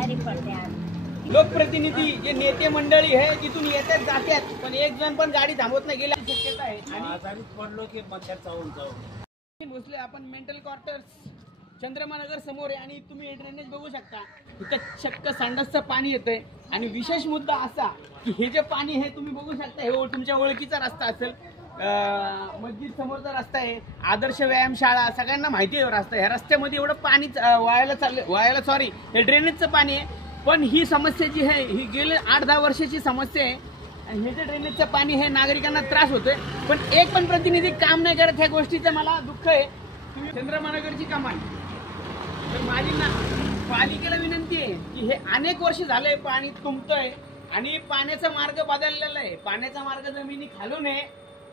आजारी पडतात. लोकप्रतिनिधी जे नेते मंडळी आहे तिथून येतात जातात, पण एक जण पण गाडी थांबवत नाही गेल्या शक्यता आहे. आणि आजारीच पडलो की मच्छर चावून भोसले आपण मेंटल क्वार्टर्स चंद्रमानगर समोर आहे आणि तुम्ही ड्रेनेज बघू शकता. इथं चक्क संडासचं पाणी येतंय. आणि विशेष मुद्दा असा की हे जे पाणी हे तुम्ही बघू शकता, हे तुमच्या ओळखीचा रस्ता असेल, मस्जिद समोरचा रस्ता आहे, आदर्श व्यायामशाळा, सगळ्यांना माहिती आहे रस्ता. ह्या रस्त्यामध्ये एवढं पाणी वायाला सॉरी हे ड्रेनेजचं पाणी आहे. पण ही समस्या जी आहे ही गेले 8-10 वर्षाची समस्या आहे. आणि हे जे ड्रेनेजचं पाणी हे नागरिकांना त्रास होतोय, पण एक पण प्रतिनिधी काम नाही करत. ह्या गोष्टीचं मला दुःख आहे. तुम्ही चंद्रमानगरची कमान, तर माझी ना पालिकेला विनंती आहे की हे अनेक वर्ष झालंय पाणी तुंबतंय आणि पाण्याचा मार्ग बदललेला आहे. पाण्याचा मार्ग जमिनी खालून आहे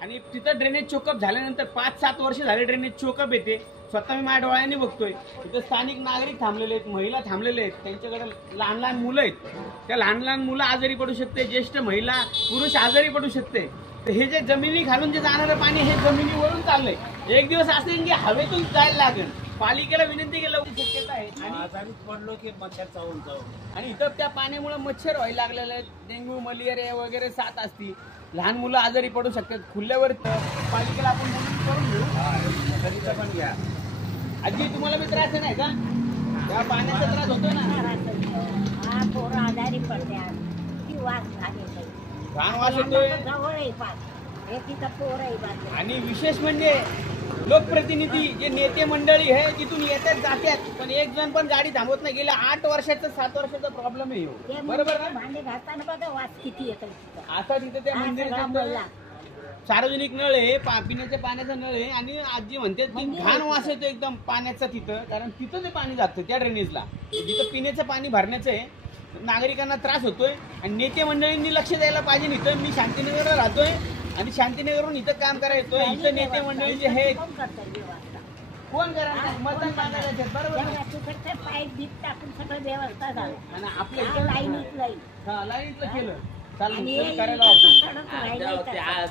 आणि तिथं ड्रेनेज चोकअप झाल्यानंतर 5-7 वर्ष झाले ड्रेनेज चोकअप येते. स्वतः मी माझ्या डोळ्यांनी बघतोय. तिथं स्थानिक नागरिक थांबलेले आहेत, महिला थांबलेले आहेत, त्यांच्याकडे लहान लहान मुलं आहेत. त्या लहान लहान मुलं आजारी पडू शकते, ज्येष्ठ महिला पुरुष आजारी पडू शकते. तर हे जे जमिनी खालून जे जाणारं पाणी हे जमिनीवरून चाललंय. एक दिवस असेल की हवेतून जायला लागेल. पालिकेला विनंती केलं शक्यता आहे. आणि आजारीच पडलो की मच्छर चावून आणि इथं त्या पाण्यामुळे मच्छर व्हायला लागलेले आहेत. डेंग्यू मलेरिया वगैरे साथ असती. लहान मुलं आजारी पडू शकतात. खुल्यावर पालिकेला आपण करून घेऊ. पण घ्या आजी, तुम्हाला बी त्रास नाही का? त्या पाण्याचा त्रास होतो ना. हा, पोरं आजारी पडतात. ती वास झाले घाण वास होतोय. जवळ पास हे तिथं पोरं. आणि विशेष म्हणजे लोकप्रतिनिधी जे नेते मंडळी आहे तिथून येतात जातात, पण एक जण पण गाडी थांबवत नाही. गेल्या 8 वर्षाचा 7 वर्षाचा प्रॉब्लेम आहे. बरोबर ना? भांडे घासताना बघा वास किती येतो. आता तिथे त्या मंदिरात सार्वजनिक नळ आहे, पिण्याच्या पाण्याचा नळ आहे. आणि आजी म्हणते की घाण वास येतो एकदम पाण्याचा तिथं, कारण तिथं ते पाणी जातं त्या ड्रेनेजला, जिथं पिण्याचं पाणी भरण्याचं आहे. नागरिकांना त्रास होतोय आणि नेते मंडळींनी लक्ष द्यायला पाहिजे. इथं मी शांतीनगरला राहतोय आणि शांतीनगरवरून इथं काम करायला येतोय. इथं नेते मंडळी जे आहेत कोण करणार? मतदान मागायला बरोबर. पाईप बीप टाकून सगळं व्यवस्था झाली आणि आपल्या लाईनीतलं केलं.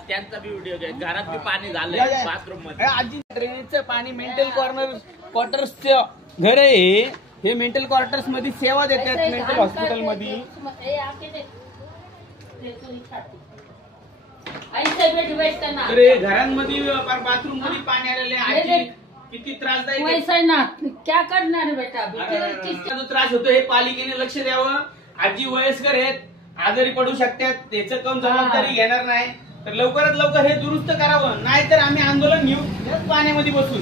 त्यांचा बी व्हिडिओ घ्या. घरात बी पाणी झालंय बाथरूम मध्ये. आजी ड्रेनेजचं पाणी मेंटल क्वार्टर्सचं घर आहे. हे मेंटल क्वार्टर्स मध्ये सेवा देतात. मेंटल हॉस्पिटल मध्ये घरांमध्ये बाथरूम मध्ये पाणी आलेले आहे. किती त्रासदायक क्या करणार बेटा. त्रास होतो हे पालिकेने लक्ष द्यावं. आजी वयस्कर आहेत, आजारी पडू शकतात. त्याचं कोण जबाबदारी घेणार नाही. तर लवकरात लवकर हे दुरुस्त करावं, नाहीतर आम्ही आंदोलन घेऊ पाण्यामध्ये बसून.